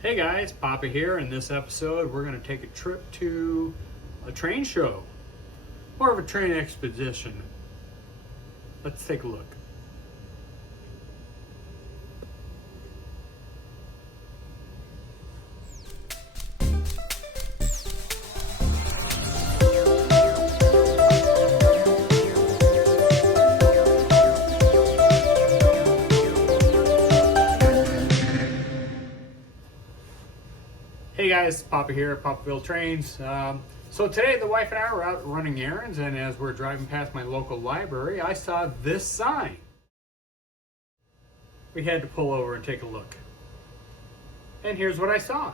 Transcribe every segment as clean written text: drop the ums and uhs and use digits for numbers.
Hey guys, Papa here. In this episode, we're going to take a trip to a train show, more of a train expedition. Let's take a look. Hey guys, Papa here, Papaville Trains. So today the wife and I were out running errands, and as we're driving past my local library, I saw this sign. We had to pull over and take a look. And here's what I saw.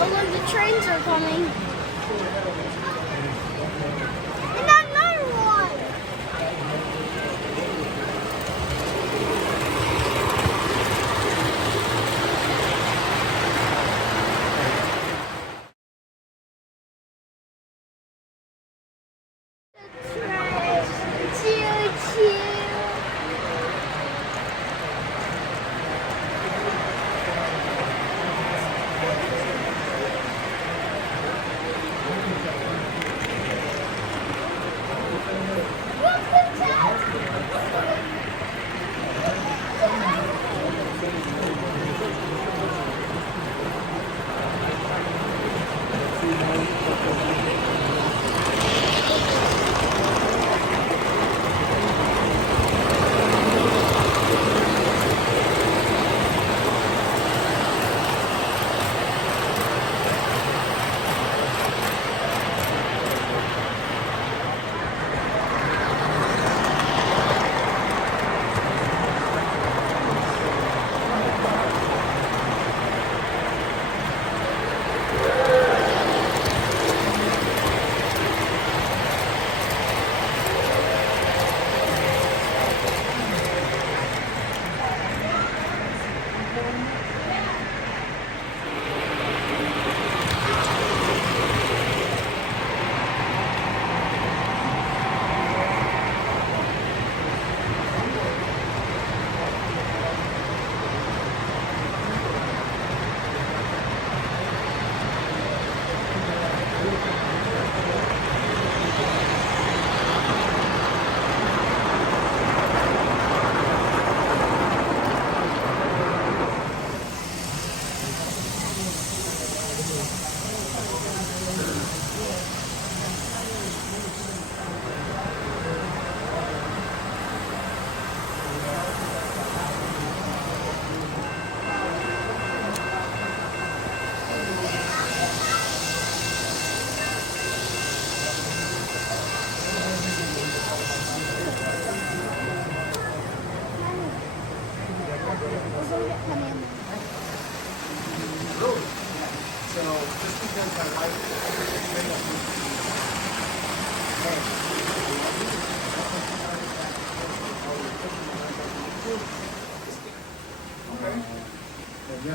Oh, look, the trains are coming. And another one. The train. Choo-choo.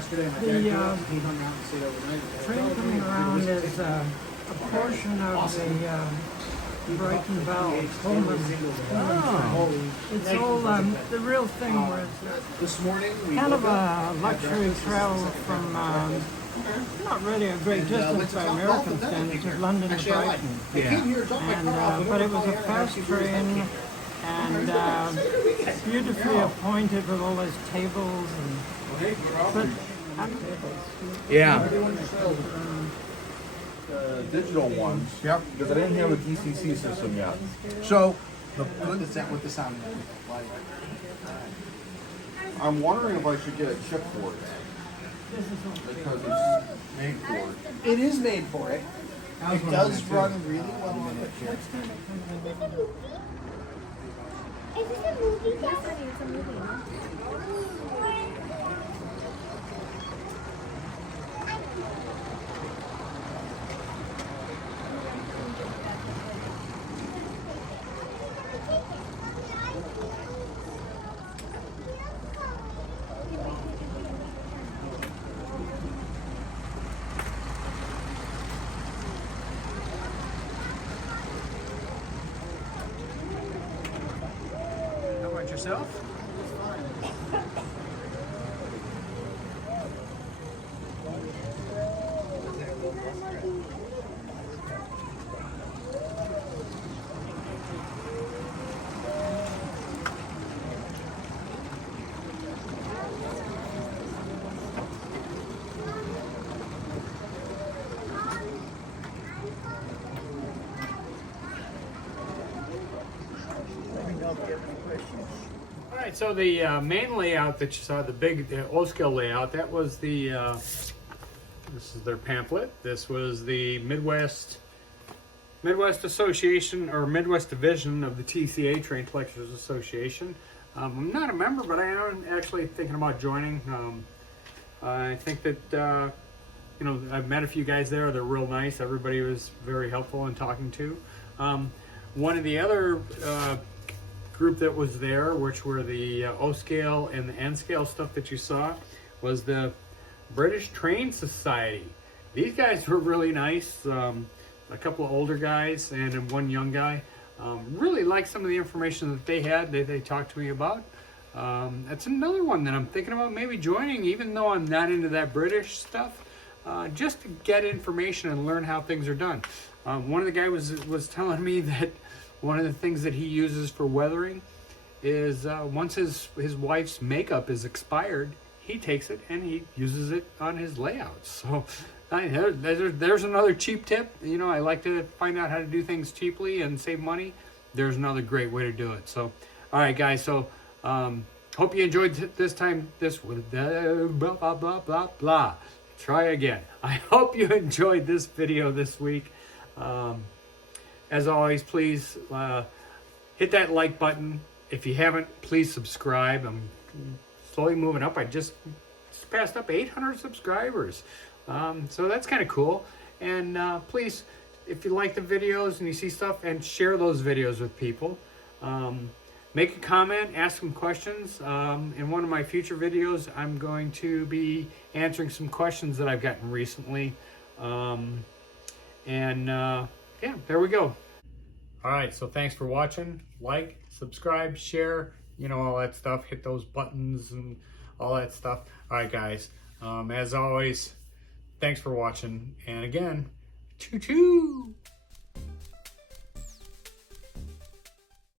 train coming around is a portion of the Brighton Bell Pullman. It's all the real thing where it's kind of a luxury travel from not really a great distance by American standards of London to Brighton. And but it was a fast train and beautifully appointed with all those tables and Yeah. Digital ones. Yep. Because I didn't have a DCC system yet. So What is that? What the sound? I'm wondering if I should get a chip for it because it's made for it. It is made for it. It does run really well on the chip. Is this a movie? It's a movie. How about yourself? All right, so the main layout that you saw, the O-scale layout, that was the, this is their pamphlet. This was the Midwest Association, or Midwest Division of the TCA, Train Collectors Association. I'm not a member, but I am actually thinking about joining. I think that, you know, I've met a few guys there. They're real nice. Everybody was very helpful in talking to. One of the other group that was there, which were the O-scale and the N-scale stuff that you saw, was the British Train Society. These guys were really nice. A couple of older guys and one young guy. Really liked some of the information that they had, they talked to me about. That's another one that I'm thinking about maybe joining, even though I'm not into that British stuff, just to get information and learn how things are done. One of the guys was telling me that one of the things that he uses for weathering is once his wife's makeup is expired, he takes it and he uses it on his layouts. So there's another cheap tip. You know, I like to find out how to do things cheaply and save money. There's another great way to do it. So, all right, guys. So, hope you enjoyed this time. This with blah blah blah blah blah. Try again. I hope you enjoyed this video this week. As always, please hit that like button. If you haven't, please subscribe. I'm slowly moving up. I just passed up 800 subscribers. So that's kind of cool. And please, if you like the videos and you see stuff, and share those videos with people. Make a comment, ask some questions. In one of my future videos, I'm going to be answering some questions that I've gotten recently. Yeah, there we go. All right, so thanks for watching. Like, subscribe, share, you know, all that stuff. Hit those buttons and all that stuff. All right, guys. As always, thanks for watching. And again, choo-choo!